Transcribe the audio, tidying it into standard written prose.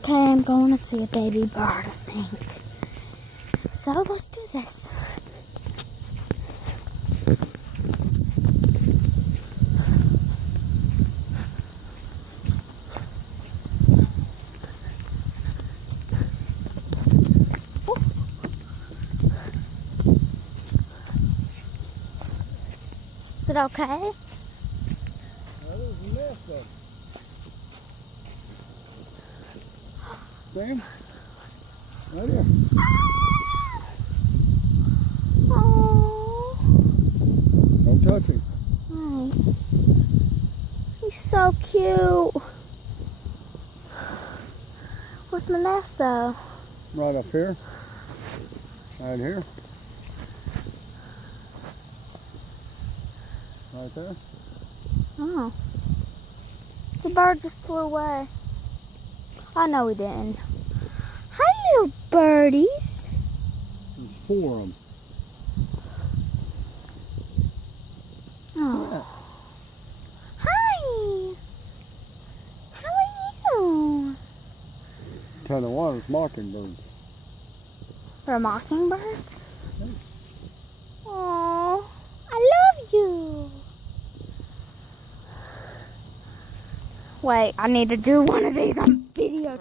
Okay, I'm going to see a baby bird, I think. So let's do this. Is it okay? There's a nest of them. See him? Right here. Oh. Don't touch him. Right. He's so cute. Where's my nest though? Right up here. Right here. Right there. Oh. The bird just flew away. I know he didn't. Hi, little birdies. There's 4 of them. Oh. Hi. How are you? Tell the one is mockingbirds. They're mockingbirds? Oh, I love you. Wait, I need to do one of these on video.